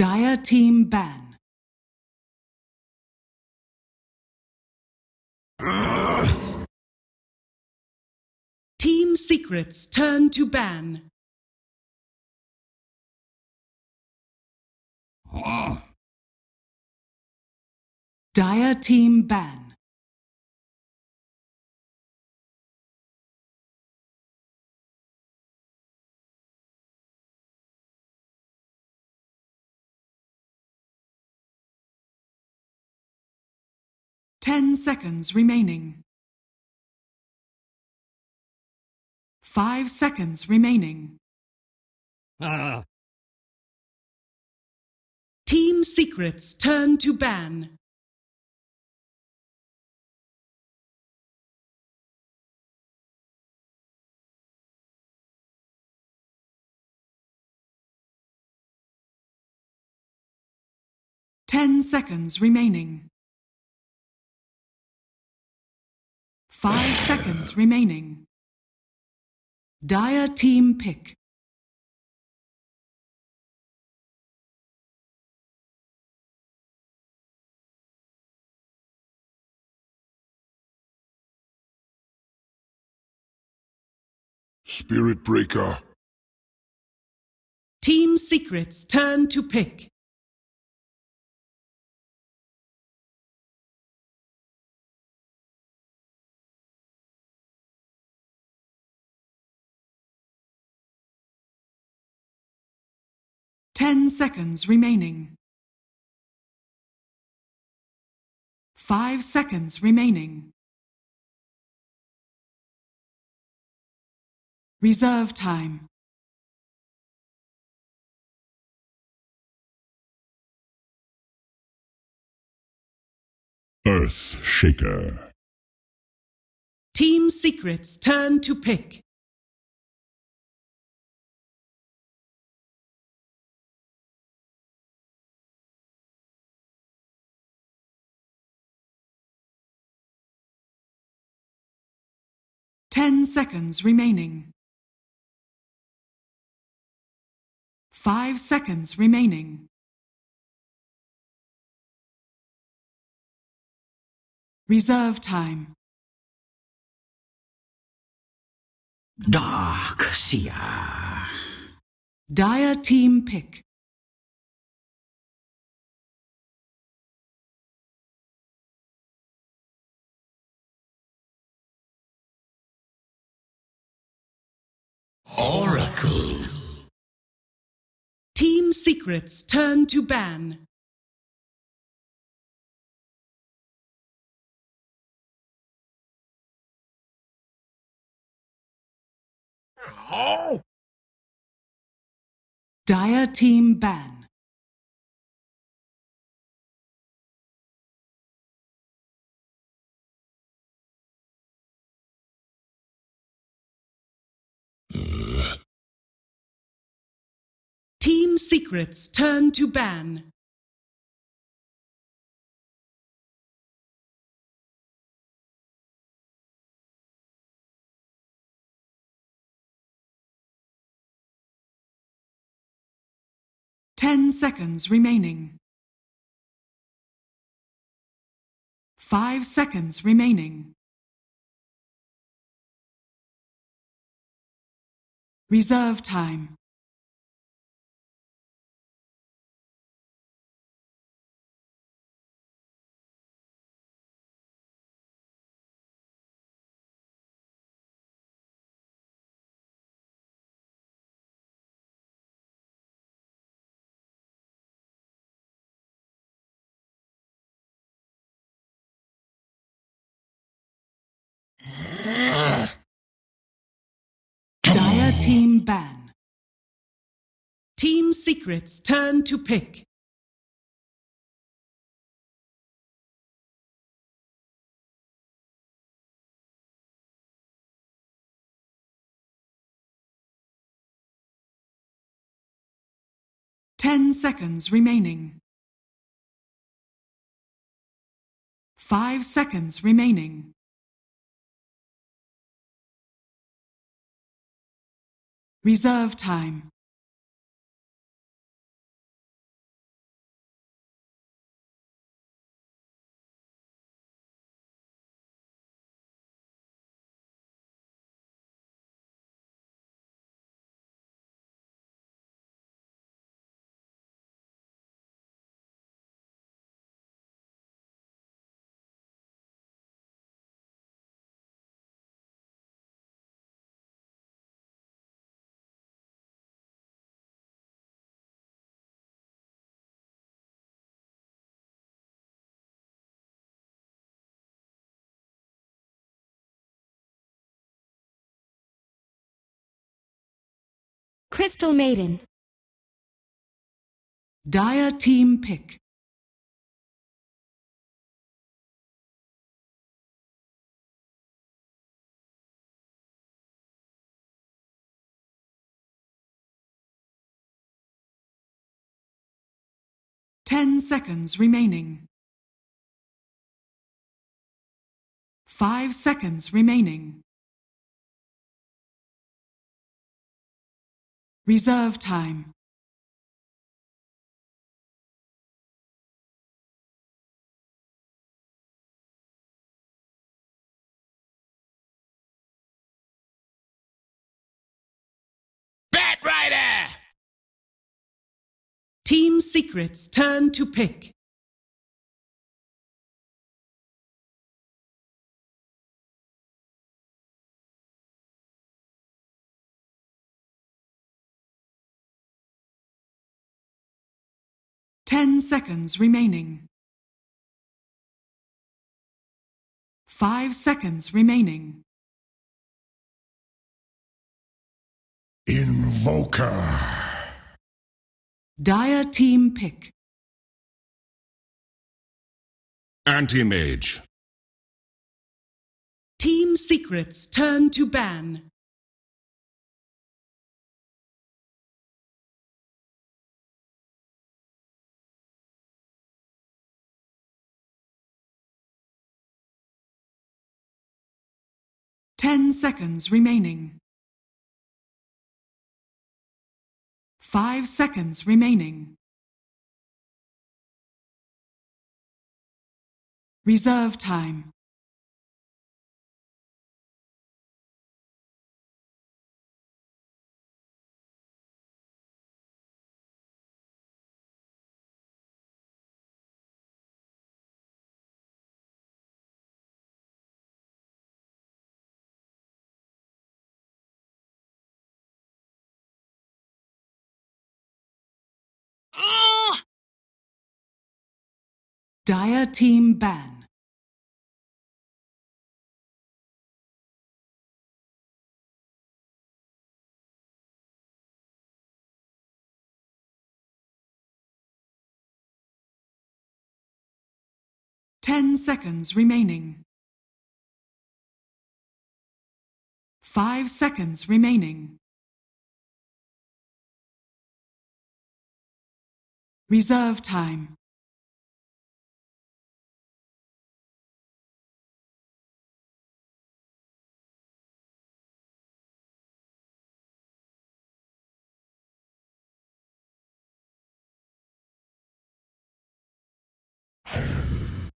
Dire team ban. Team secrets turn to ban. Dire team ban. Ten seconds remaining. 5 seconds remaining. Team secrets turn to ban. Ten seconds remaining. 5 seconds remaining. Dire team pick. Spirit Breaker. Team secrets turn to pick. Ten seconds remaining. 5 seconds remaining. Reserve time. Earth Shaker. Team secrets turn to pick. Ten seconds remaining. 5 seconds remaining. Reserve time. Dark Seer. Dire team pick. Oracle. Team secrets turn to ban. Oh. Dire team ban. Team secrets turn to ban. Ten seconds remaining. 5 seconds remaining. Reserve time. Dire team ban. Team secrets turn to pick. Ten seconds remaining. 5 seconds remaining. Reserve time. Crystal Maiden. Dire team pick. Ten seconds remaining. 5 seconds remaining. Reserve time. Batrider! Team Secret's turn to pick. Ten seconds remaining. 5 seconds remaining. Invoker. Dire team pick. Anti-mage. Team Secret's turn to ban. Ten seconds remaining. 5 seconds remaining. Reserve time. Dire team ban. Ten seconds remaining. 5 seconds remaining. Reserve time.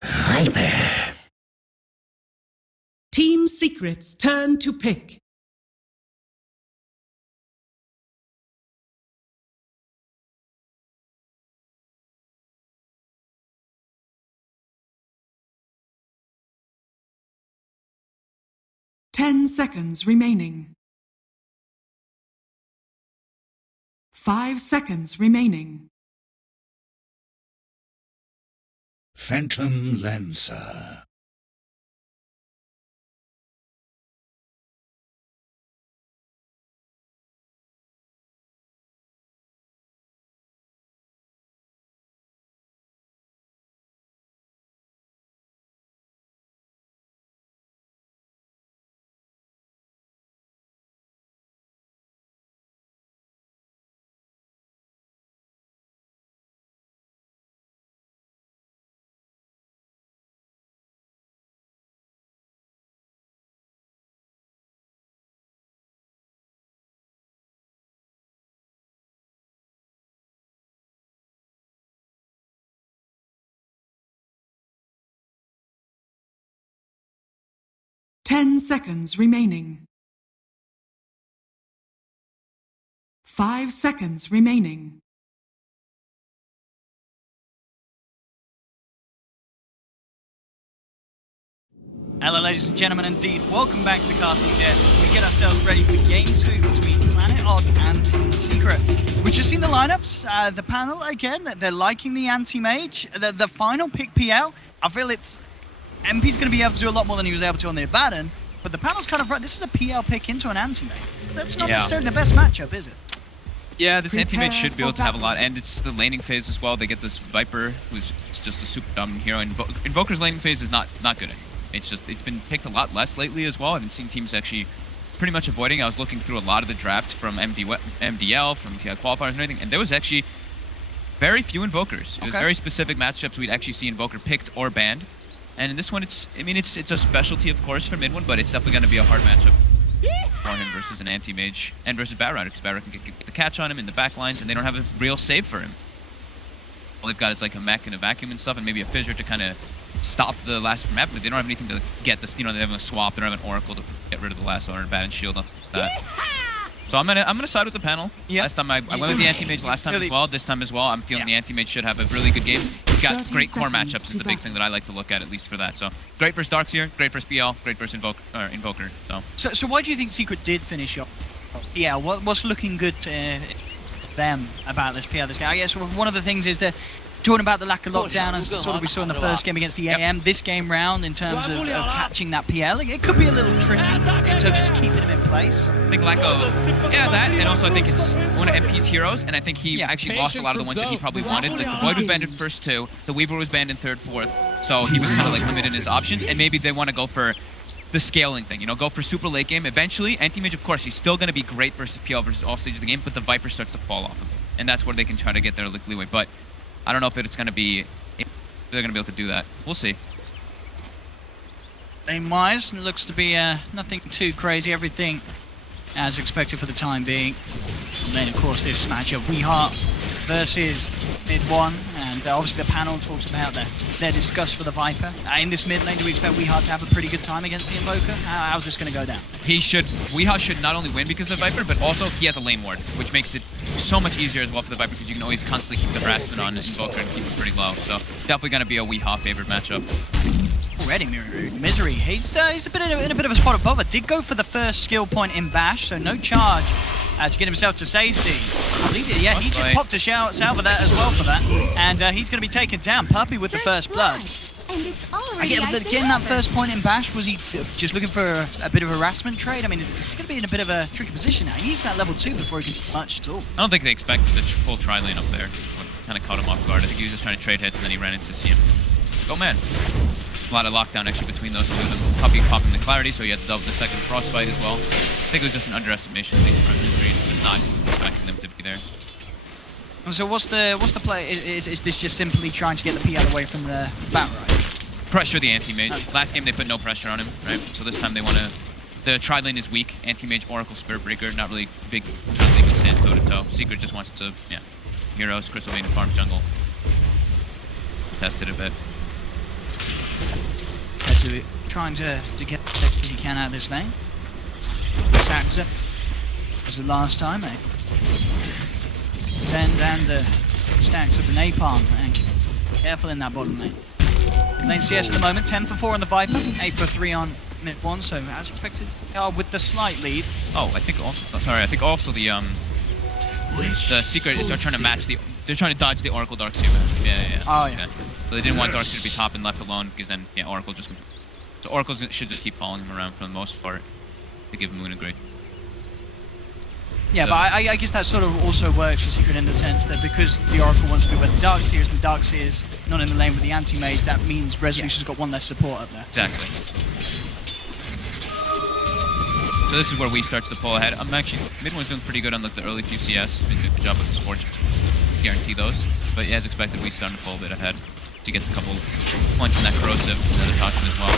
Hyper. Team Secret's turn to pick. Ten seconds remaining. 5 seconds remaining. Phantom Lancer. Ten seconds remaining. 5 seconds remaining. Hello ladies and gentlemen, indeed, welcome back to the casting desk as we get ourselves ready for Game 2 between Planet Odd and Team Secret. We've just seen the lineups, the panel again, they're liking the anti-mage, the final pick PL, I feel it's, MP's going to be able to do a lot more than he was able to on the Abaddon, but the panel's kind of right, this is a PL pick into an anti-mage. That's not necessarily the best matchup, is it? Yeah, this anti-mage Prepare should be able for to have a battle. lot, and it's the laning phase as well. They get this Viper, who's just a super dominant hero. Invoker's laning phase is not good. It's been picked a lot less lately as well. I haven't seen teams actually pretty much avoiding. I was looking through a lot of the drafts from MDL, from TI qualifiers and everything, and there was actually very few Invokers. It was very specific matchups we'd actually see Invoker picked or banned. And in this one, it's a specialty, of course, for mid one, but it's definitely going to be a hard matchup for him versus an anti-mage and versus Batrider, because Batrider can get the catch on him in the back lines, and they don't have a real save for him. All they've got is like a mech and a vacuum and stuff, and maybe a fissure to kind of stop the last from happening. They don't have anything to get this. You know, they have a swap. They don't have an oracle to get rid of the last owner, and bat and shield, nothing like that. So I'm gonna side with the panel. Yeah. Last time I went with the anti-mage last time as well. This time as well, I'm feeling the anti-mage should have a really good game. He's got great core matchups is the big thing that I like to look at least for that. So great versus Darkseer, great versus BL, great versus Invoker. So why do you think Secret did finish up? Yeah, what's looking good to them about this PL this game? I guess one of the things is that talking about the lack of lockdown, as sort of we saw in the first game against the AM, this game round in terms of catching that PL, it could be a little tricky in terms of just keeping him in place. I think lack of, that, and also I think it's one of MP's heroes, and I think he actually lost a lot of the ones that he probably wanted. Like the Void was banned in first two, the Weaver was banned in third, fourth, so he was kind of like limited in his options, and maybe they want to go for the scaling thing, go for super late game. Eventually, anti-mage, of course, he's still going to be great versus PL versus all stages of the game, but the Viper starts to fall off of him, and that's where they can try to get their leeway. But I don't know if it's going to be, if they're going to be able to do that. We'll see. Name-wise, it looks to be nothing too crazy. Everything as expected for the time being. And then, of course, this matchup, Weeheart versus mid one, and obviously the panel talks about their disgust for the Viper. In this mid lane, do we expect Weeheart to have a pretty good time against the Invoker? How's this going to go down? Weeheart should not only win because of Viper, but also he has a lane ward, which makes it so much easier as well for the Viper, because you can always constantly keep the harassment on Invoker and keep it pretty low. So definitely going to be a Weeheart favored matchup. Already Misery, he's in a bit of a spot above it. Did go for the first skill point in Bash, so no charge to get himself to safety. I believe he just popped a salve of that as well for that, and he's going to be taken down. Puppy with the first blood. And it's already Getting that first point in Bash, was he just looking for a bit of a harassment trade? I mean, he's going to be in a bit of a tricky position now. He needs that level 2 before he can do much at all. I don't think they expected the full tri lane up there. Kind of caught him off guard. I think he was just trying to trade hits, and then he ran into CM. Go man. A lot of lockdown actually between those two of them. Puppy popping the clarity, so he had to double the second frostbite as well. I think it was just an underestimation. I think from Misery, just not expecting them to be there. So what's the play? Is this just simply trying to get the PL away from the Batrider? Pressure the anti-mage. Last game they put no pressure on him, right? So this time they want to. The tri lane is weak. Anti-mage, Oracle, Spirit Breaker, not really big. They can stand toe to toe. Secret just wants to, heroes, Crystal Maiden, farm jungle. Tested a bit. Trying to get as he can out of this lane. Sacks it as the last time. Send and stacks up the napalm. And careful in that bottom lane. In lane CS at the moment, 10 for 4 on the Viper, 8 for 3 on mid 1. So as expected, with the slight lead. Oh, I think also the Secret is they're trying to match the. They're trying to dodge the Oracle Darkseer match. Yeah. Oh yeah. So they didn't want Darkseer to be top and left alone, because then Oracle just. So Oracle should just keep following him around for the most part to give Moon a great. Yeah, but I guess that sort of also works for Secret in the sense that because the Oracle wants to be where the Darkseer and the Darkseer's not in the lane with the anti-mage, that means Resolution's got one less support up there. Exactly. So this is where we starts to pull ahead. I'm actually, mid one's doing pretty good on like the early few CS. Doing a good job with the sports, guarantee those. But as expected, we starting to pull a bit ahead. He gets a couple points in that corrosive, another toxin as well.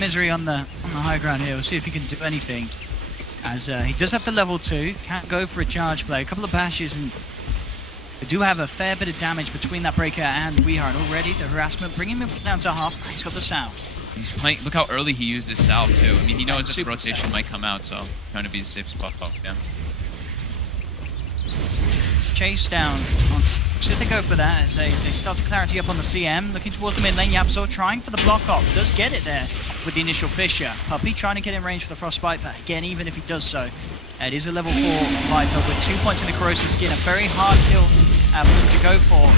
Misery on the high ground here. We'll see if he can do anything. As he does have the level 2, can't go for a charge play. A couple of bashes, and we do have a fair bit of damage between that Breaker and Weeheart already. The harassment bringing him down to half. He's got the salve. He's playing. Look how early he used his salve too. I mean, he knows that the rotation might come out, so trying to be a safe spot. Yeah. Chase down on. So they go for that as they start to clarity up on the CM, looking towards the mid lane. Yapso trying for the block off, does get it there with the initial Fissure. Puppy trying to get in range for the Frostbite, but again, even if he does so, it is a level 4 Viper with 2 points in the corrosive skin, a very hard kill for him to go for.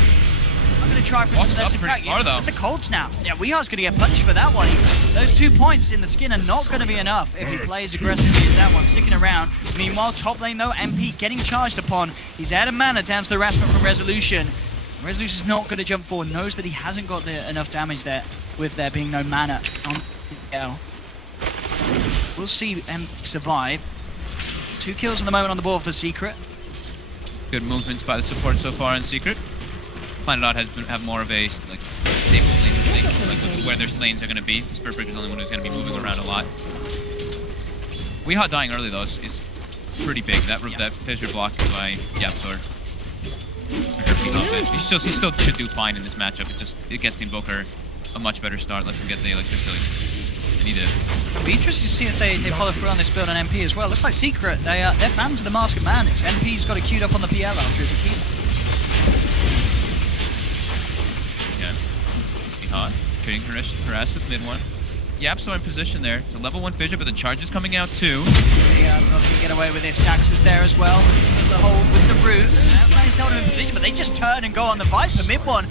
I'm going to try for Walks the up pretty far, though. The cold snap. Yeah, Weehar's going to get punished for that one. Those 2 points in the skin are not going to be enough if he plays aggressively as that one, sticking around. Meanwhile, top lane though, MP getting charged upon. He's out of mana down to the harassment from Resolution. Resolution's not going to jump forward, knows that he hasn't got enough damage there with there being no mana on L. We'll see MP survive. 2 kills at the moment on the board for Secret. Good movements by the support so far in Secret. Planet Odd have more of a like stable lane thing, like where their lanes are going to be. Spirit Breaker is the only one who's going to be moving around a lot. Weehaw dying early though is pretty big. That fissure block by Yapsor. He still should do fine in this matchup. It gets the Invoker a much better start. Lets him get the electricity. It'll be interesting to see if they follow through on this build on MP as well. Looks like Secret, they're fans of the Mask of Madness. MP's got it queued up on the PL after his Akita. Yeah. Weehaw trading harass with mid one. Yapso in position there. It's a level 1 fissure, but the charge is coming out too. See, not going to get away with this. Sax is there as well. The hold with the root. Managed to hold him in position, but they just turn and go on the Viper. Mid one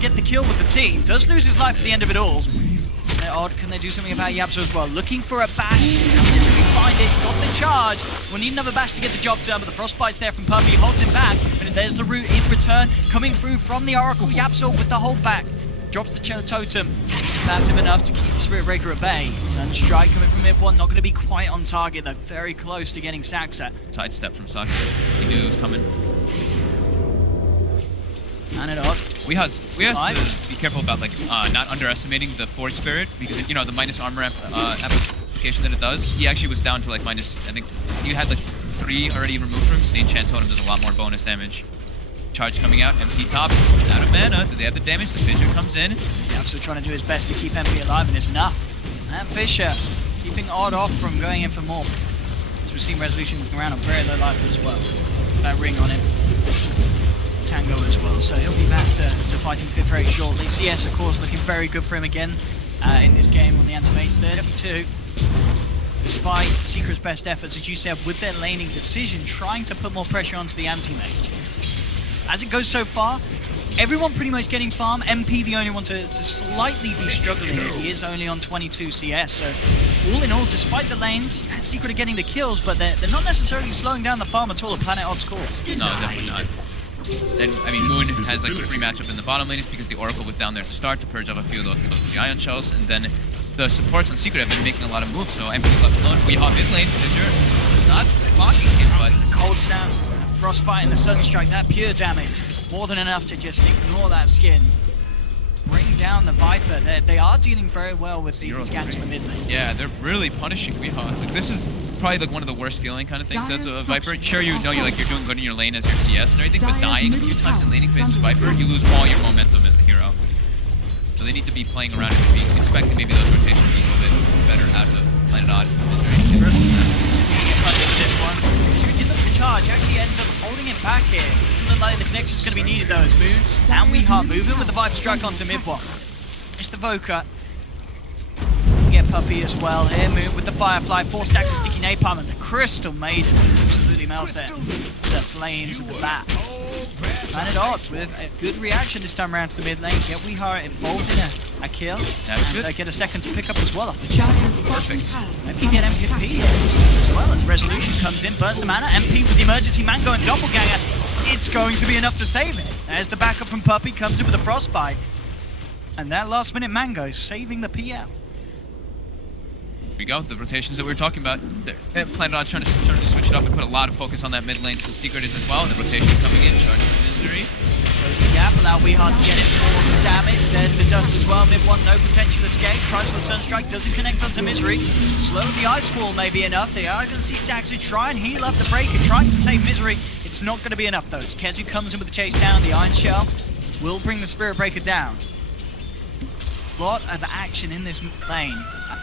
get the kill with the team. Does lose his life at the end of it all. They're odd. Can they do something about Yapso as well? Looking for a bash. Misery find it. He's got the charge. We'll need another bash to get the job done, but the Frostbite's there from Puppy. Holds him back. But there's the root in return. Coming through from the Oracle. Yapso with the hold back. Drops the totem. Massive enough to keep the Spirit Breaker at bay. Sunstrike coming from mid one. Not going to be quite on target though. Very close to getting Saxa. Tight step from Saxa. He knew it was coming. And it up. We have to be careful about like not underestimating the Forge Spirit because you know the minus armor application that it does. He actually was down to like minus. I think he had like 3 already removed from him. So the enchant totem does a lot more bonus damage. Charge coming out, MP top, out of mana. Do they have the damage? The Fissure comes in. Absolutely trying to do his best to keep MP alive, and it's enough. And Fissure keeping Odd off from going in for more. So we've seen Resolution around on very low life as well. That ring on him. Tango as well, so he'll be back to fighting fit very shortly. CS, of course, looking very good for him again in this game on the Anti-Mage 32. Despite Secret's best efforts, as you said, with their laning decision, trying to put more pressure onto the Anti-Mage. As it goes so far, everyone pretty much getting farm. MP the only one to slightly be struggling as he is only on 22 CS. So all in all, despite the lanes, Secret are getting the kills, but they're not necessarily slowing down the farm at all at Planet Odd's course. No, definitely not. And I mean, Moon has like a free matchup in the bottom lane because the Oracle was down there to start to purge off a few of those with the Ion Shells, and then the supports on Secret have been making a lot of moves. So MP left alone. We hop in lane, Fissure not blocking him, but Cold Snap. Frostbite and the Sunstrike, that pure damage, more than enough to just ignore that skin. Bring down the Viper. They are dealing very well with these ganks in the mid lane. Yeah, they're really punishing Weehaw. Like this is probably like one of the worst feeling kind of things as a Viper. Sure, you're doing good in your lane as your CS and everything, but dying a few times in laning phase as Viper, you lose all your momentum as the hero. So they need to be playing around and be expecting maybe those rotations to be a little bit better out of Planet Odd. This one. Charge actually ends up holding it back here. Doesn't look like the connection's going to be needed though. As Moon and Weehaw moving with the Viper strike onto mid one. It's the Voker. Get Puppy as well here. Moon with the Firefly. 4 stacks of sticky napalm and the Crystal Maiden absolutely melts there. The flames of the bat. Planet Odd with a good reaction this time around to the mid lane. Get Weehaw involved in a kill. And get a second to pick up as well off the charge. Perfect. Maybe get MVP here as well as Resolution comes in, burns the mana. MP with the emergency Mango and Doppelganger. It's going to be enough to save it. As the backup from Puppy comes in with a Frostbite. And that last minute Mango saving the PL. Here we go, the rotations that we were talking about. Planet Odd's trying to switch it up and put a lot of focus on that mid lane since Secret is as well. And the rotation coming in, charging Misery. Close the gap, allow Weehaw to get it for the damage. There's the dust as well. Mid one, no potential escape. Tries for the Sunstrike, doesn't connect onto Misery. Slow the Ice Wall may be enough. They are going to see Saxon try and heal up the Breaker, trying to save Misery. It's not going to be enough though. As Kezu comes in with the chase down, the Iron Shell will bring the Spirit Breaker down. A lot of action in this lane.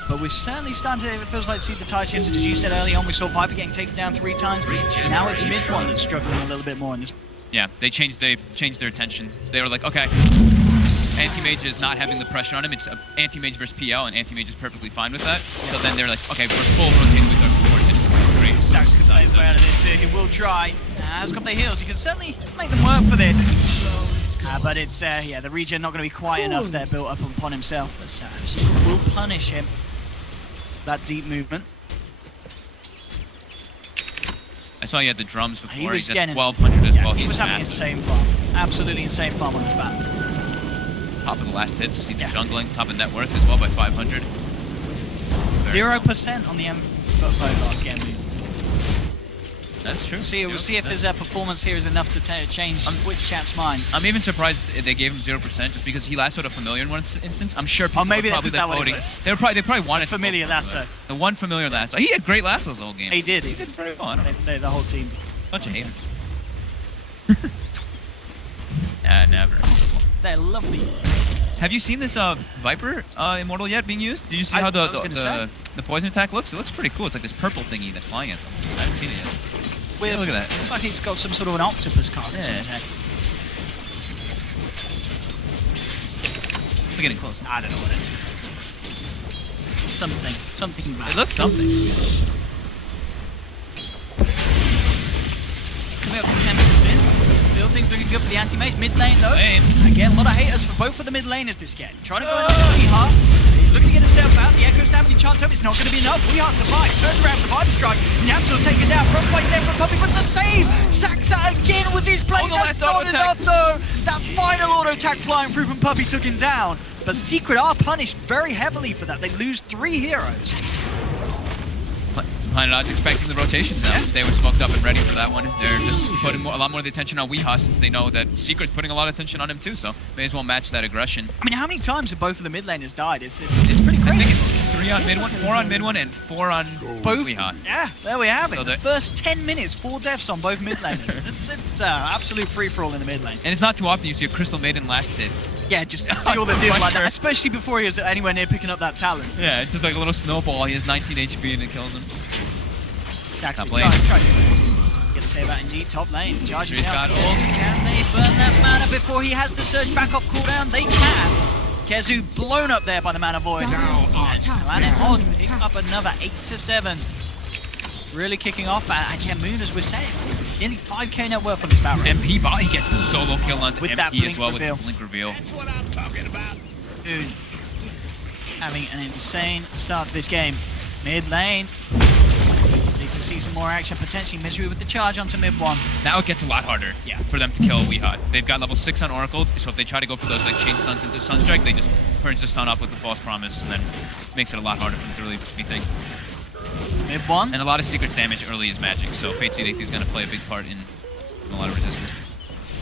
But we're certainly starting to, it feels like, see the tide shifted. As you said early on, we saw Viper getting taken down 3 times. Now it's mid one that's struggling a little bit more in this. Yeah, they've changed their attention. They were like, okay, Anti-Mage is not having the pressure on him. It's Anti-Mage versus PL, and Anti-Mage is perfectly fine with that. So then they're like, okay, we're full rotating with our support. It's great. Sax can play his way out of this. He will try. Has got the heals. He can certainly make them work for this. But it's, yeah, the regen not going to be quite enough there built up upon himself. As Secret will punish him. That deep movement. I saw you had the drums before. He was He's at getting 1200 as well. He He's was having massive. insane farm. Absolutely insane farm on his back. Top of the last hits. See the jungling. Top of net worth as well by 500. 0% on the M4 last game. That's true. We'll see if his performance here is enough to change Twitch chat's mind. I'm even surprised they gave him 0% just because he lassoed a familiar in one instance. I'm sure people maybe were probably that was voting. what it was. They probably wanted Familiar lasso. The one familiar lasso. He had great lassos the whole game. He did. He did very well. I don't know. The whole team. Bunch of haters. Never. They're lovely. Have you seen this Viper Immortal yet being used? Did you see how the poison attack looks? It looks pretty cool. It's like this purple thingy that's flying at them. I haven't seen it yet. Weird. Look at that. It's like he's got some sort of an octopus card on his head. We're getting close. I don't know what it is. Something bad. It looks something. Coming up to 10 minutes in. Still things looking good for the anti-mage. Mid lane though. Again, a lot of haters for both of the mid laners this game. Trying to go into Weeheart. He's looking to get himself out. The Echo Stab and the Enchant Tome is not going to be enough. Weeheart survives. Turns around the Viper Strike. Yamsel taken down. Frostbite there from Puppey with the save. Saxa again with his blade. That's not enough though. That final auto attack flying through from Puppey took him down. But Secret are punished very heavily for that. They lose 3 heroes. Planet Odd's expecting the rotations now. They were smoked up and ready for that one. They're just putting a lot more of the attention on Weehaw since they know that Secret's putting a lot of attention on him too, so may as well match that aggression. I mean, how many times have both of the mid laners died? It's pretty crazy. I think it's 3 on mid one, 4 on mid one, and 4 on both Weehaw. Yeah, there we have it. So the first 10 minutes, 4 deaths on both mid laners. It's absolute free-for-all in the mid lane. And it's not too often you see a Crystal Maiden last hit. Yeah, just seal the deal like that, especially before he was anywhere near picking up that talent. Yeah, it's just like a little snowball. He has 19 HP and it kills him. Actually, try to get the save out indeed. Top lane, charging down. Can they burn that mana before he has the surge back off cooldown? They can. Kezu blown up there by the mana void. Planet Odd pick up another 8-7. Really kicking off. And yeah, Moon, as we're saying, nearly 5k net worth on this battle. MP bot, he gets the solo kill onto with MP that as well reveal. with the blink reveal. That's what I'm talking about. Moon having an insane start to this game. Mid lane. Need to see some more action, potentially Misery with the charge onto mid one. Now it gets a lot harder for them to kill Weehaw. They've got level 6 on Oracle, so if they try to go for those like chain stuns into Sunstrike, they just purge the stun off with the false promise, and then makes it a lot harder for them to really beat things. Mid one. And a lot of Secret's damage early is magic, so Fate Seed is going to play a big part in a lot of resistance.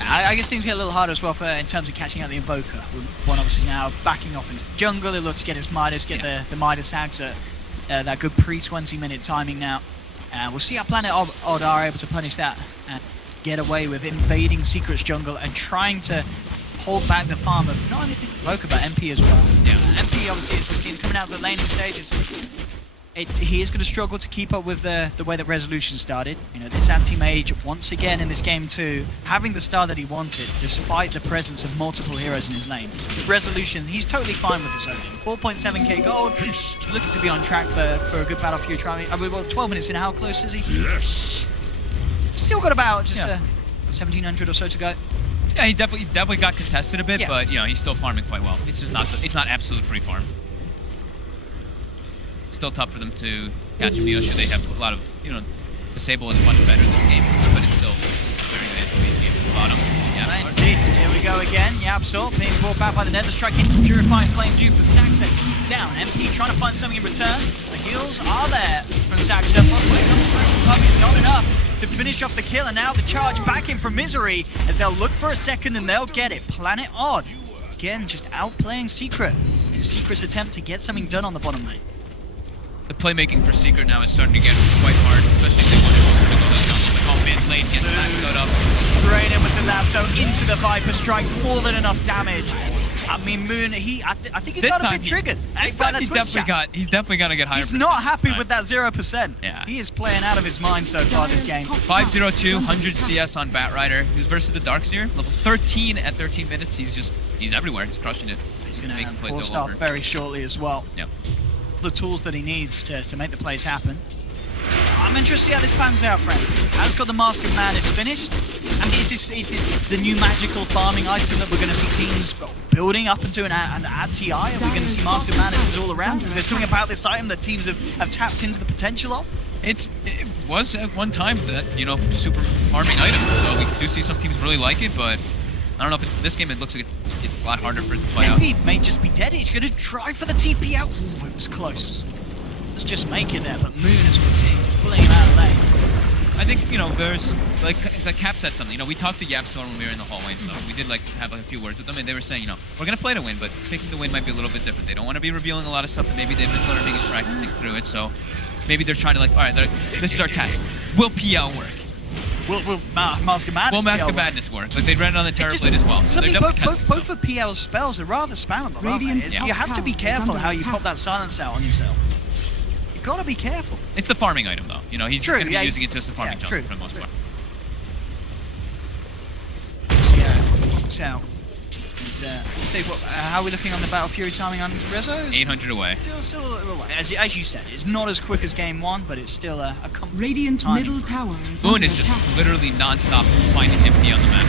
I guess things get a little harder as well in terms of catching out the Invoker. With one obviously now backing off into jungle, it looks to get his Midas, get the Midas Hags at that good pre-20-minute timing now. We'll see how Planet Odd are able to punish that and get away with invading Secret's jungle and trying to hold back the farm of not only the Invoker but MP as well. MP obviously, as we've seen coming out of the laning stages, he is going to struggle to keep up with the way that Resolution started. You know, this anti-mage, once again in this game too, having the start that he wanted, despite the presence of multiple heroes in his lane. Resolution, he's totally fine with this opening. 4.7k gold, looking to be on track for a good battle for you, Try. I mean, well, 12 minutes in, how close is he? Yes. Still got about just 1,700 or so to go. Yeah, he definitely got contested a bit, but you know, he's still farming quite well. It's just not absolute free farm. Still tough for them to catch him. Neosha, they have a lot of, you know, Disable is much better in this game, but it's still very good game at the bottom. Indeed. Here we go again. Yabsor being brought back by the Nether Strike into Purifying Flame due for Saxa. He's down. MP trying to find something in return. The heals are there from Saxa. Plus, when it comes through from Puppey's not enough to finish off the kill, and now the charge back in from Misery as they'll look for a second and they'll get it. Planet Odd, again, just outplaying Secret in Secret's attempt to get something done on the bottom lane. The playmaking for Secret now is starting to get quite hard, especially if they want to go like all mid lane, get maxed up. Straight in with the lasso into the Viper Strike, more than enough damage. I mean, Moon, I think he got a bit triggered. This time he's definitely gonna get higher. He's not happy with that 0%. Yeah. He is playing out of his mind so far this game. 502, 100 CS on Batrider, who's versus the Darkseer. Level 13 at 13 minutes. He's everywhere. He's crushing it. He's gonna have full start very shortly as well. Yep. The tools that he needs to make the plays happen. I'm interested to see how this pans out, friend. Has got the Mask of Madness finished? And is this the new magical farming item that we're going to see teams building up into an add TI? Are we going to see Mask of Madness all around? Is there something about this item that teams have tapped into the potential of? It was at one time that, you know, super farming item, so we do see some teams really like it, but I don't know if it's this game. It looks like it's a lot harder for it to play out. MP may just be dead. He's going to try for the TP out. Ooh, it was close. Let's just make it there, but Moon, as we're seeing, is pulling him out of lane. I think, you know, there's, like Cap said something. You know, we talked to Yapstorm when we were in the hallway and stuff. We did, like, have a few words with them, and they were saying, you know, we're going to play to win, but picking to win might be a little bit different. They don't want to be revealing a lot of stuff, and maybe they've been learning and practicing through it, so maybe they're trying to, like, all right, this is our test. Will PL work? Will Mask of Madness Will Mask of Madness work? Like, they ran it on the Terror Blade as well. So I mean, both of PL's spells are rather spammable, aren't they? You have to be careful how you pop that silence out on yourself. You gotta be careful. It's the farming item, though. You know, he's going to be using it just the farming jump for the most part. So, how are we looking on the Battle Fury timing on Rezo? 800 away. Still away. As you said, it's not as quick as game 1, but it's still a Radiant's middle tower is Moon is just literally non-stop finding MP on the map.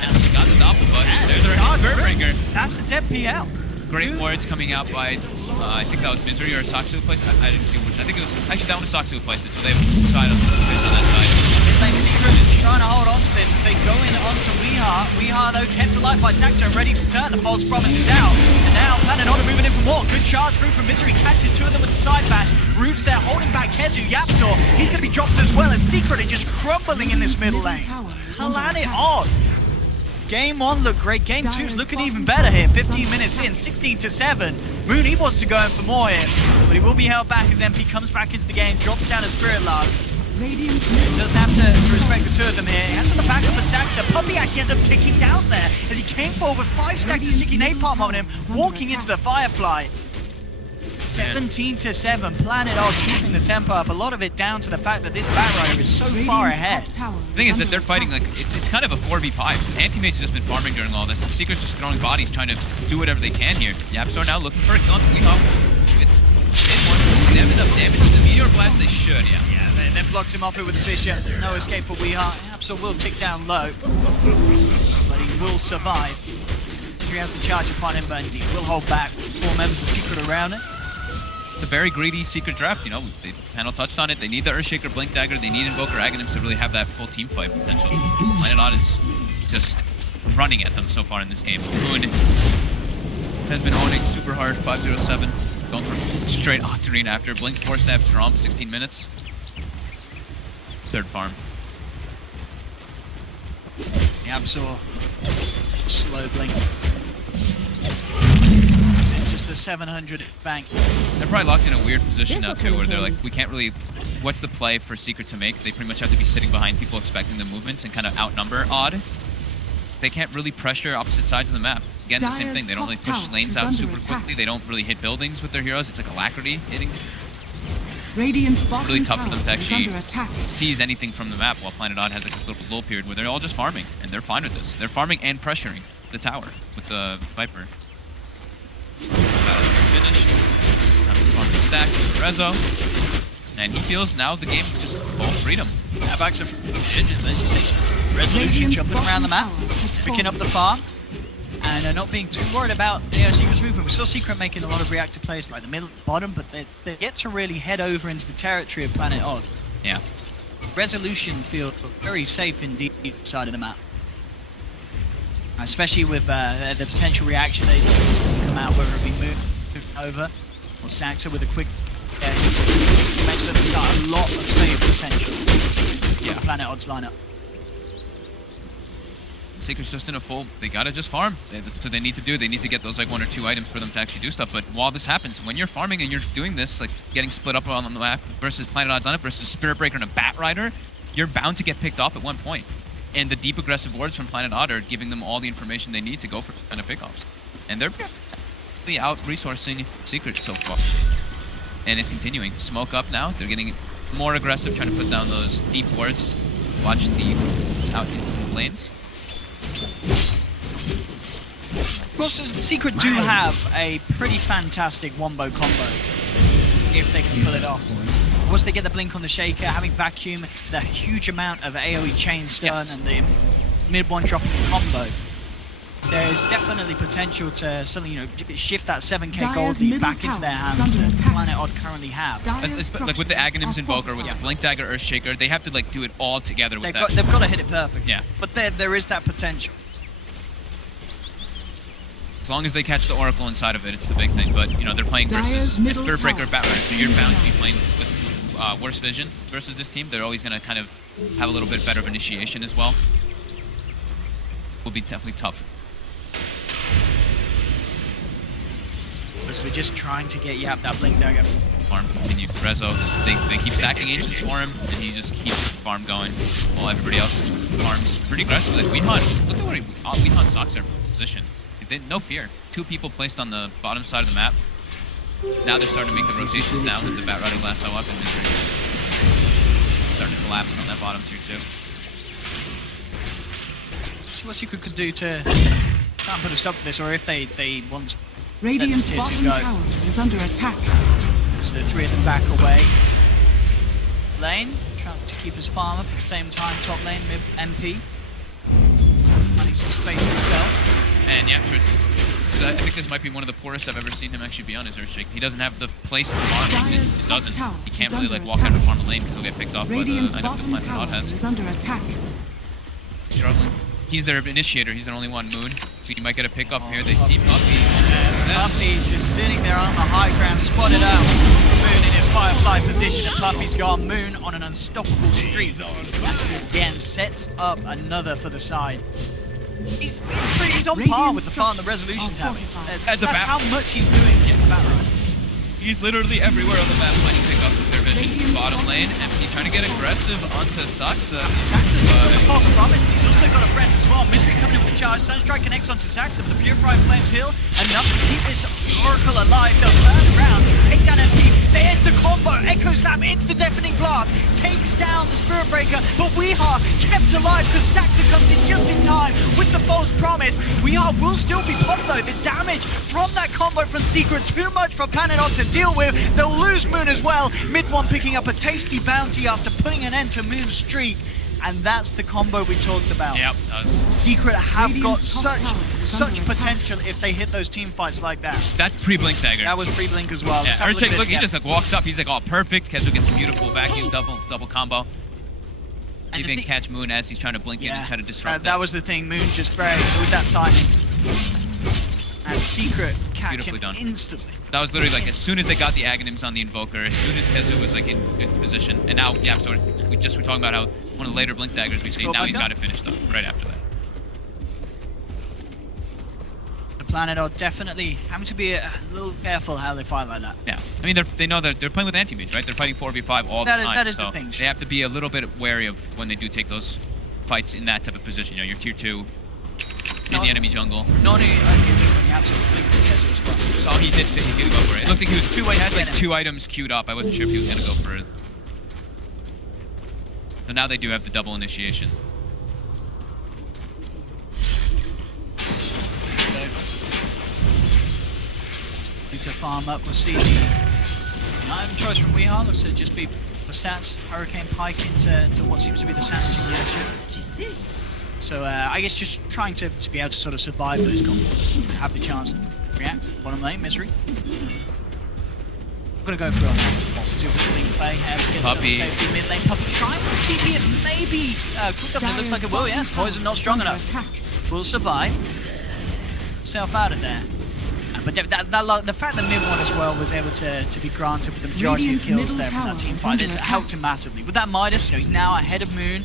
And he's got the doppel, but there's our Birbringer. That's a dead PL. Great words coming out by, I think that was Misery or Saksu who placed it. I didn't see which. I think it was, actually that one was Saksu who placed it, so they have a side on that side. Midlane Secret trying to hold on to this as they go in onto Weehaw. Weehaw, though, kept alive by Saxo, ready to turn. The false promise is out. And now Planet Order moving in for more. Good charge through from Misery. Catches two of them with the side bash. Roots there, holding back Hezu. Yapsor, he's going to be dropped as well as Secret is just crumbling in this middle lane. Planet Odd. Game 1 looked great. Game 2's looking even better here. 15 minutes in, 16-7. Moon, he wants to go in for more here, but he will be held back as MP comes back into the game, drops down a Spirit Larks. Does have to respect the two of them here. He has got the backup for Saxa. Puppy actually ends up ticking down there as he came forward with 5 stacks of sticky napalm on him, walking into the Firefly. 17-7, Planet Odd keeping the tempo up. A lot of it down to the fact that this Batrider is so far ahead. The thing is that they're fighting, like, it's kind of a 4v5. Anti-Mage's just been farming during all this, and Secret's just throwing bodies, trying to do whatever they can here. Yapsor now looking for a kill on Weehaw. With they have enough damage with the Meteor Blast, they should, yeah. Then blocks him off it with the Fissure. No escape for Weehaw. Yapsor will tick down low, but he will survive. He has the charge upon him, but he will hold back. 4 members of Secret around it. It's a very greedy Secret draft, you know, the panel touched on it. They need the Earthshaker Blink Dagger, they need Invoker Aghanim's to really have that full team fight potential. Planet Odd is just running at them so far in this game. Moon has been owning super hard, 507, going for straight Octarine after. Blink 4-stab Strom, 16 minutes. Third farm. Yapsor, slow blink. Just the 700 bank. They're probably locked in a weird position now too, where they're like, we can't really, what's the play for Secret to make? They pretty much have to be sitting behind people expecting the movements and kind of outnumber Odd. They can't really pressure opposite sides of the map. Again, the same thing, they don't really push lanes out super quickly, they don't really hit buildings with their heroes, it's like alacrity hitting. It's really tough for them to actually seize anything from the map, while Planet Odd has like this little lull period where they're all just farming, and they're fine with this. They're farming and pressuring the tower with the Viper. Finish. Time to farm stacks for Rezo. And he feels now the game just full freedom. Now back to, as you say, Resolution jumping around the map, picking up the farm, and not being too worried about Secret's movement. We saw Secret making a lot of reactive plays like the middle, bottom, but they get to really head over into the territory of Planet Odd. Yeah. Resolution feels very safe indeed side of the map. Especially with the potential reaction that these teams can come out, whether it be moved over or Saxa with a quick. He mentioned at the start a lot of save potential. Yeah, Planet Odd's lineup. Secret's just in a full, they gotta just farm. That's what they need to do. They need to get those like 1 or 2 items for them to actually do stuff. But while this happens, when you're farming and you're doing this, like getting split up on the map versus Planet Odd's on it versus Spirit Breaker and a Batrider, you're bound to get picked off at one point. And the deep aggressive wards from Planet Odd are giving them all the information they need to go for kind of pickoffs. And they're really out-resourcing Secret so far. And it's continuing. Smoke up now. They're getting more aggressive, trying to put down those deep wards. Watch the out into the lanes. Of course, Secret do have a pretty fantastic wombo combo if they can pull it off. once they get the blink on the Shaker, having vacuum to that huge amount of AoE chain stun and the mid one dropping the combo, there's definitely potential to suddenly, shift that 7k gold lead back into their hands that Planet Odd currently have. Like with the Aghanims Invoker, with the Blink Dagger Earthshaker, they have to like do it all together with that. They've got to hit it perfect. Yeah. But there is that potential. As long as they catch the Oracle inside of it, it's the big thing. But, they're playing versus a Spirit Breaker Batrider, so you're bound to be playing with worse vision versus this team. They're always going to kind of have a little bit better of initiation as well. Will be definitely tough. So we're just trying to get Yap that Blink Dagger. Farm continue. Rezo, they keep stacking Ancients for him, and he just keeps farm going while everybody else farms pretty aggressively. Like Weedhunt, look at what Weedhunt socks are position. No fear. 2 people placed on the bottom side of the map. Now they're starting to make the rotations down with the Batrider Lasso up, and Misery starting to collapse on that bottom tier too. See what Secret could do to try and put a stop to this, or if they want Radiant's tier 2 bottom go. tower is under attack. So the 3 of them back away. Lane trying to keep his farm up at the same time. Top lane, mid MP. Finding some space himself. And yeah, sure. So I think this might be one of the poorest I've ever seen him actually be on his Earthshake. He doesn't have the place to farm. He just doesn't. He can't really like walk out and farm a lane because he'll get picked off by the item that Planet Odd has. Is under attack. Struggling. He's their initiator. He's their only one. Moon. So you might get a pick up here. They see Puppy. Puppy just sitting there on the high ground, spotted out. Moon in his Firefly position, and Puppy's gone. Moon on an unstoppable streak. Again, sets up another for the side. He's on par with the farm the Resolution's having. That's how much he's doing against Batrider. He's literally everywhere on the map finding pickups with their vision. Bottom lane, MP trying to get aggressive onto Saxa. Saxa's still got the false promise. He's also got a friend as well. Misery coming in with the charge. Sunstrike connects onto Saxa with the Purified Flames heal. Enough to keep this Oracle alive. They'll turn around, take down MP. There's the combo. Echo Slam into the Deafening Blast. Takes down the Spirit Breaker. But Weehaw kept alive because Saxa comes in just in time with the false promise. Weehaw will still be popped though. The damage from that combo from Secret, too much for Planet Odd to deal with. They'll lose Moon as well. Mid one picking up a tasty bounty after putting an end to Moon's streak. And that's the combo we talked about. Yep. Secret have got such potential if they hit those team fights like that. That's pre-Blink Dagger. That was pre-Blink as well. Yeah, Earthshake, look, he just like walks up. He's like, oh, perfect. Kezu gets a beautiful vacuum double combo. He didn't catch Moon as he's trying to blink in and try to disrupt that was the thing. Moon just very with that timing. And Secret catch him instantly. That was literally like as soon as they got the Aghanims on the Invoker, as soon as Kezu was like in position, and now so we're talking about how one of the later Blink Daggers we see. Now he's got it finished up right after that. The Planet Odd definitely having to be a little careful how they fight like that. Yeah, I mean they know that they're playing with anti-mage, right? They're fighting 4v5 all the time. That is so the thing. They have to be a little bit wary of when they do take those fights in that type of position. You're tier 2 in the enemy jungle. Not only when you absolutely Kezu as well. So he did go for it. It looked like he was he had like 2 items queued up. I wasn't sure if he was gonna go for it. So now they do have the double initiation. Need to farm up. We'll see the item choice from Weehaw. Looks to just be the stats. Hurricane Pike into what seems to be the sandwich reaction. What is this? So I guess just trying to be able to sort of survive those combos, have the chance to react. Bottom lane, Misery. I'm gonna go for on that. See what the link play. To get Puppy. Safety mid lane. Puppy trying for TP and maybe cooked up. It looks like it will. Yeah, poison not strong enough. Will survive. Himself out of there. But the fact that mid one as well was able to be granted with the majority of kills there from that team fight, this helped him massively. With that Midas, he's now ahead of Moon.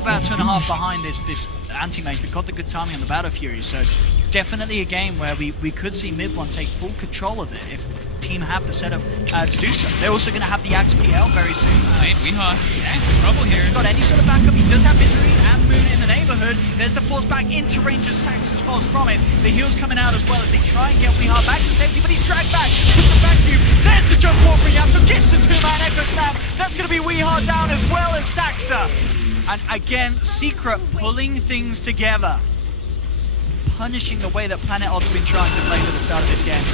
About 2.5 behind this anti-mage that got the good timing on the Battle Fury. So definitely a game where we could see mid one take full control of it if team have the setup to do so. They're also going to have the Axe PL very soon. Weehaw, trouble here. He's got any sort of backup. He does have Misery and Moon in the neighborhood. There's the force back into range of Saxon's false promise. The heal's coming out as well as they try and get Weehaw back to safety, but he's dragged back with the vacuum. There's the jump forward for Yato, gets the 2-man Echo Slam. That's going to be Weehaw down as well as Saxa. And again, Secret pulling things together. Punishing the way that Planet Odd's been trying to play for the start of this game.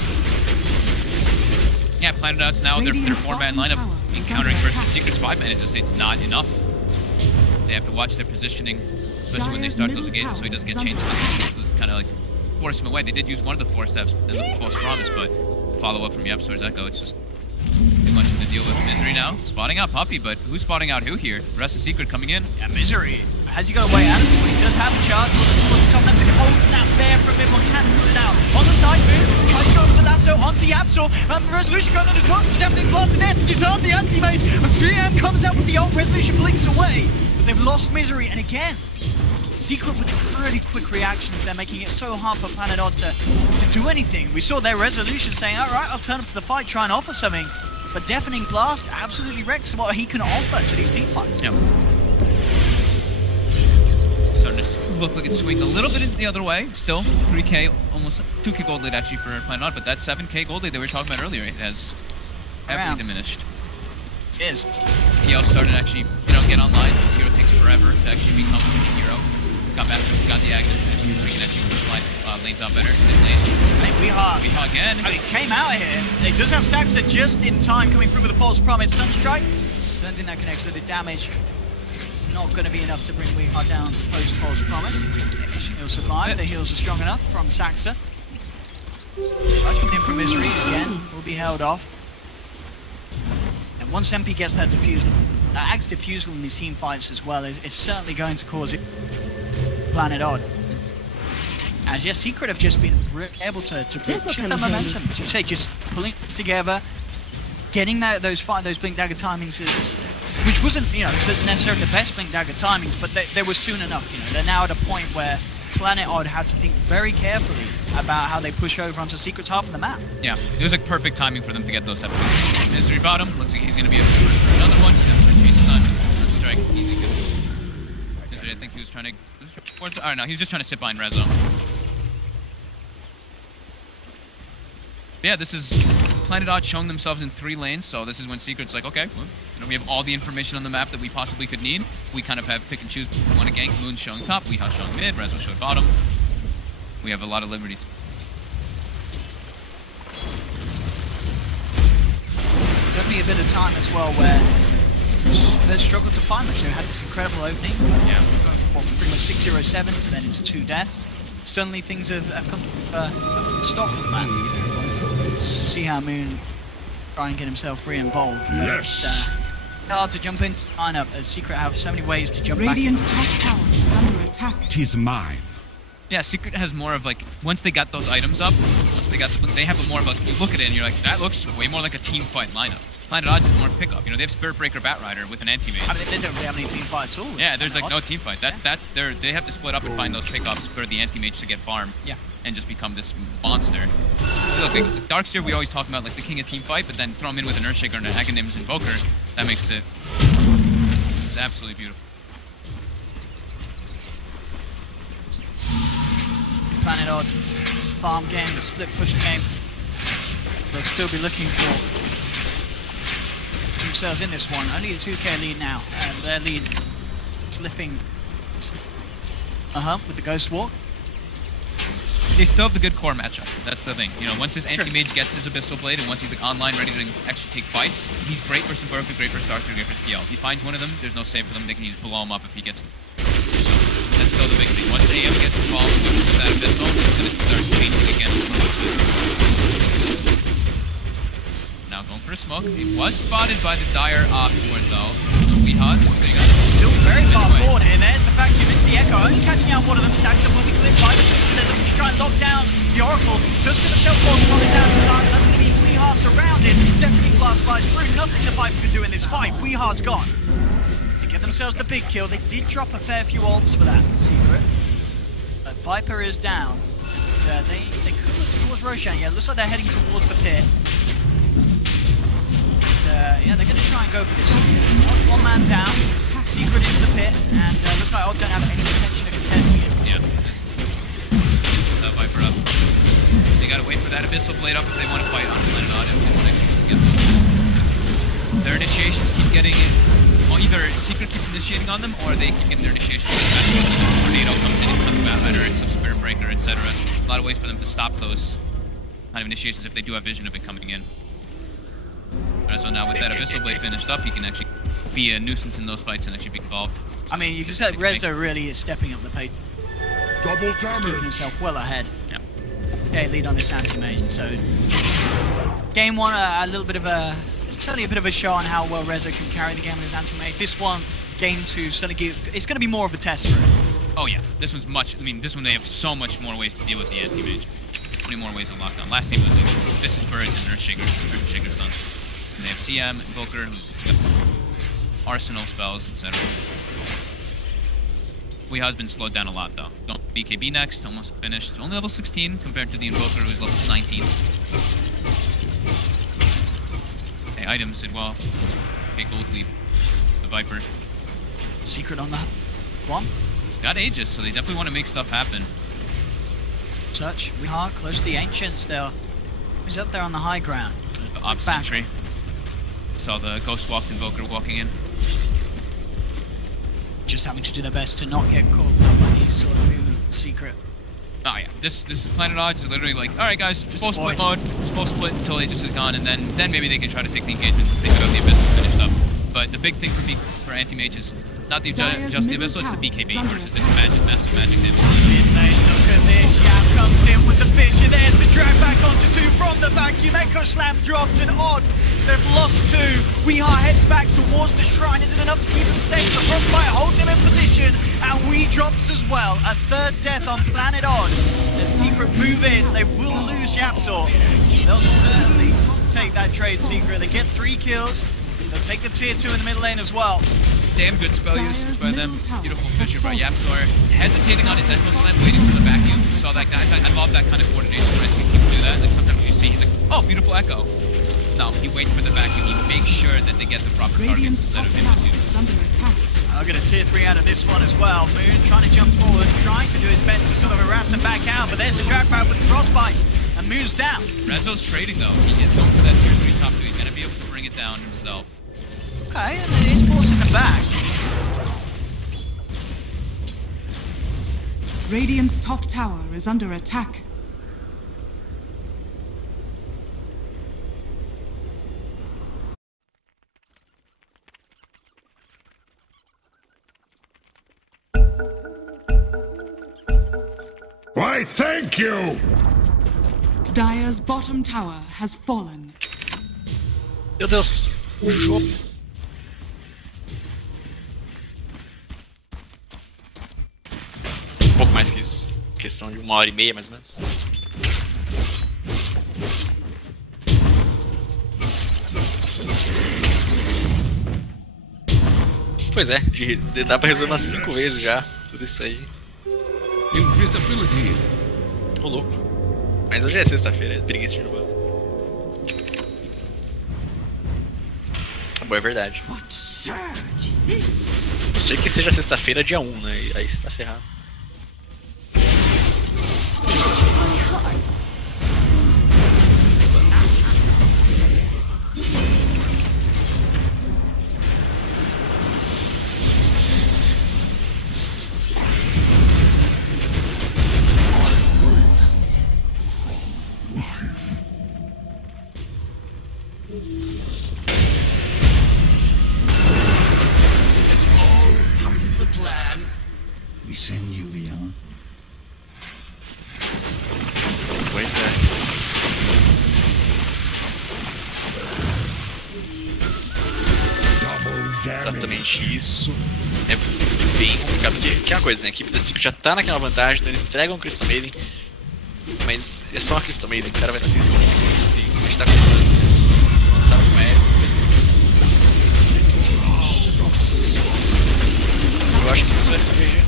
Yeah, Planet Odd's now their 4-man lineup encountering versus Secret's 5-man, it's not enough. They have to watch their positioning, especially when they start those engagements, so he doesn't get changed. Kind of like force him away. They did use one of the 4 steps in the false promise, but follow up from Yepsor's Echo, it's just too much to deal with. Misery now, spotting out Puppey, but who's spotting out who here? The rest of Secret coming in. Yeah, Misery. Has he got away out? So he does have a charge for the top left. The cold snap there for a bit more, cancelled it out. On the side move, trying to go over that, so onto Yapsor. Resolution going on as well. Definitely blasted there to disarm the anti-mage. 3M comes out with the ult. Resolution blinks away, but they've lost Misery, and again, Secret with pretty quick reactions. They're making it so hard for Planet Odd to do anything. We saw their Resolution saying, all right, I'll turn up to the fight, try and offer something. But Deafening Blast absolutely wrecks what he can offer to these team fights. Yeah. Starting to look like it's swinging a little bit the other way. Still, 3K, almost 2K gold lead actually for Planet Odd, but that 7K gold lead that we were talking about earlier, it has heavily diminished. It is. PL started to actually, get online. This hero takes forever to actually become a hero. Got back, got the Agnes, so we can actually push lanes out better. Hey, Weehaw again. I mean, he came out here. He does have Saxa just in time coming through with a false promise. Sunstrike. Don't think that connects to the damage. Not going to be enough to bring Weehaw down post false promise. He'll survive. The heals are strong enough from Saxa. Coming in from Misery again. Will be held off. And once MP gets that defusal, Ag's defusal in these team fights as well is certainly going to cause it. Planet Odd. As yes, Secret have just been able to shift the momentum. As you say, just pulling this together, getting those blink dagger timings is, which wasn't necessarily the best blink dagger timings, but they were soon enough. They're now at a point where Planet Odd had to think very carefully about how they push over onto Secret's half of the map. Yeah, it was like perfect timing for them to get those type of things. Misery bottom, looks like he's going to be able to for another one. That's for change done. Strike, easy good. Misery, I think he was trying to. I don't know, he was just trying to sit behind Rezo. Yeah, this is Planet Odd showing themselves in 3 lanes, so this is when Secret's like, okay, well, we have all the information on the map that we possibly could need. We kind of have pick and choose. We want to gank. Moon showing top, Weehaw showing mid, Rezo showing bottom. We have a lot of liberty. Definitely a bit of time as well where they struggled to find much. They had this incredible opening. Yeah. From pretty much 607 to then into 2 deaths. Suddenly things have come to stop for the man. See how Moon try and get himself re-involved. Yes. Hard to jump in lineup as Secret have so many ways to jump Radiant's back. top tower is under attack. 'Tis mine. Yeah, Secret has more of like, once they got those items up, they have a more of like, you look at it and you're like, that looks way more like a team fight lineup. Planet Odds is more pickup. They have Spirit Breaker Batrider with an anti-mage. I mean, they don't really have any team fight at all. Yeah, there's like no team fight. They have to split up and find those pickups for the anti-mage to get farm. Yeah. And just become this monster. Look, like, Darkseer, we always talk about like the king of team fight, but then throw him in with an Earthshaker and an Aghanim's Invoker. That makes it it's absolutely beautiful. Planet Odd farm game, the split push game. They'll still be looking for themselves in this one. Only a 2K lead now, and their lead slipping with the Ghost Walk. They still have the good core matchup. That's the thing. Once his anti-mage gets his Abyssal Blade and once he's like online, ready to actually take fights, he's great versus Berkeley, great versus Darkseer, great versus PL. If he finds one of them, there's no save for them. They can just blow him up if he gets. So that's still the big thing. Once AM gets involved with that Abyssal, it's going to start changing again. Now going for a smoke. It was spotted by the Dire Ops ward though. Weehaw, still very far forward here. There's the vacuum into the Echo, only catching out one of them. Saxa will be clipped by the position as they try and lock down the Oracle. Just going to self-force one down in time. That's going to be Weehaw surrounded. Definitely Blast flies through. Nothing the Viper can do in this fight. Weehaw's gone. They get themselves the big kill. They did drop a fair few ults for that Secret. But Viper is down. And, they could look towards Roshan. Yeah, looks like they're heading towards the pit. Yeah, they're going to try and go for this. One man down, Secret into the pit, and looks like Odd don't have any intention of contesting it. Yeah, just put that Viper up. They got to wait for that Abyssal Blade up if they want to fight on Planet Odd. If they want to actually get them. Their initiations keep getting in. Well, either Secret keeps initiating on them, or they keep getting their initiations. This Tornado comes in, it comes Batrider, some Spirit Breaker, etc. A lot of ways for them to stop those kind of initiations if they do have vision of it coming in. Rezo now with that Abyssal Blade finished up, he can actually be a nuisance in those fights and actually be involved. I mean, you can say Rezo really is stepping up the pace. Double He's keeping damage. himself well ahead. Yeah. Okay, lead on this anti-mage. So, game one, a little bit of a... It's certainly a bit of a show on how well Rezo can carry the game with his anti-mage. This one, game two, certainly it's going to be more of a test for him. Oh yeah, this one's much, I mean, this one they have so much more ways to deal with the anti-mage. So many more ways to lock down. Last game was like, this is Birds and Earthshaker stuns. And they have CM, Invoker, who's got Arsenal spells, etc. Weeha's been slowed down a lot though. BKB next, almost finished. Only level 16 compared to the Invoker who's level 19. Okay, items did well. Okay, Gold Leaf. The Viper. Secret on that one. Got Aegis, so they definitely want to make stuff happen. Search, Weeha, close to the Ancients there. He's up there on the high ground. The Op Sentry. Saw the Ghost Walked Invoker walking in. Just having to do their best to not get caught by these sort of movement secret. Oh yeah, this Planet Odds is literally like, alright guys, Just full split avoid. mode, full split until Aegis is gone, and then maybe they can try to take the engagement since they got the Abyssal finished up. But the big thing for anti-mage is not the just the Abyssal, it's the BKB versus this massive magic damage. Mid-lane, look at this. Yap comes in with the Fisher. There's the drag back onto two from the vacuum. Echo Slam dropped and Odd. They've lost two. Weeha heads back towards the shrine. Is it enough to keep him safe? The Frostbite holds him in position. And Wee drops as well. A third death on Planet Odd. The Secret move in. They will lose Yapsor. They'll certainly take that trade Secret. They get 3 kills. They'll take the tier 2 in the middle lane as well. Damn good spell use by them. Beautiful Fisher by Yapsor. Hesitating on his Esmo Slam, waiting for the vacuum. You saw that guy. I love that kind of coordination when I see teams do that. Like sometimes you see he's like, oh, beautiful Echo. No, he waits for the vacuum. He makes sure that they get the proper targets instead of him just under attack. I'll get a tier 3 out of this one as well. Moon trying to jump forward, trying to do his best to sort of harass them back out, but there's the drag back with the Frostbite, and Moon's down. Rezo's trading though. He is going for that tier 3 top 2. He's going to be able to bring it down himself. Okay, and then he's forcing them back. Radiant's top tower is under attack. Why, thank you! Dire's bottom tower has fallen. Meu Deus, show. Um pouco mais que isso. Questão de 1h30 mais ou menos. Pois é, dá pra resolver umas 5 vezes já, tudo isso aí. Invisibility. Ô louco. Mas hoje é sexta-feira, é preguiça de jogar. Tá bom, é verdade. Eu sei que seja sexta-feira, dia 1, né? E aí você tá ferrado. We send you beyond. Pois é. Double damage. Exatamente isso. É bem complicado, porque que é uma coisa, né? A equipe da Secret já tá naquela vantagem, então eles entregam o Crystal Maiden. Mas é só a Crystal Maiden, o cara vai nascer assim, a gente tá com não tá com eu acho que isso é RPG.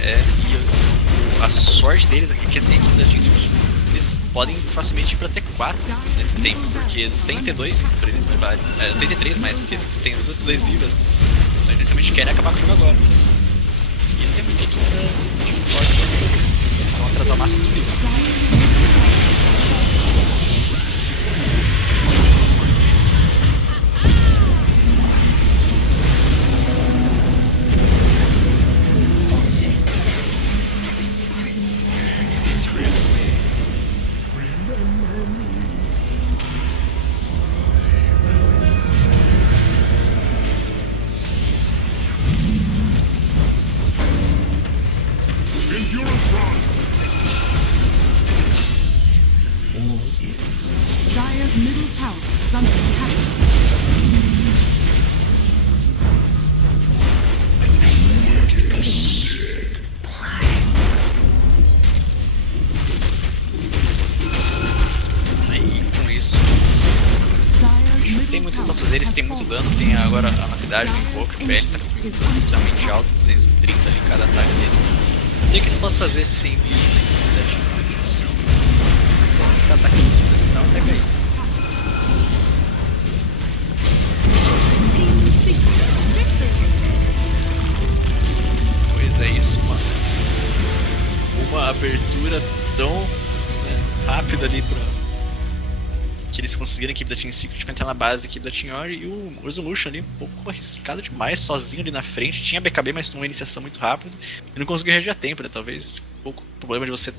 É, e a sorte deles aqui é que assim, a equipe da Jinx, eles podem facilmente ir pra T4 nesse tempo, porque tem T2 pra eles levarem. Tem T3 mais, porque tu tem as duas T2 vivas. Então eles inicialmente querem acabar com o jogo agora. E tem muita equipe da Jinx, eles vão atrasar o máximo possível. Dire's middle tower is under attack. Aí com isso, não tem muito o que posso fazer, eles têm muito dano, tem agora a rapidez do Invoker, o PL tá extremamente alto, 230 ali cada ataque dele. Não tem o que eles possam fazer sem vida, só ficar atacando você, senão até cair. Pois é isso, uma abertura tão rápida ali que eles conseguiram a equipe da Team Secret entrar na base da equipe da Team Ori, e o Resolution ali um pouco arriscado demais, sozinho ali na frente, tinha BKB, mas tomou uma iniciação muito rápido e não conseguiu reagir a tempo, né? Talvez um pouco o problema de você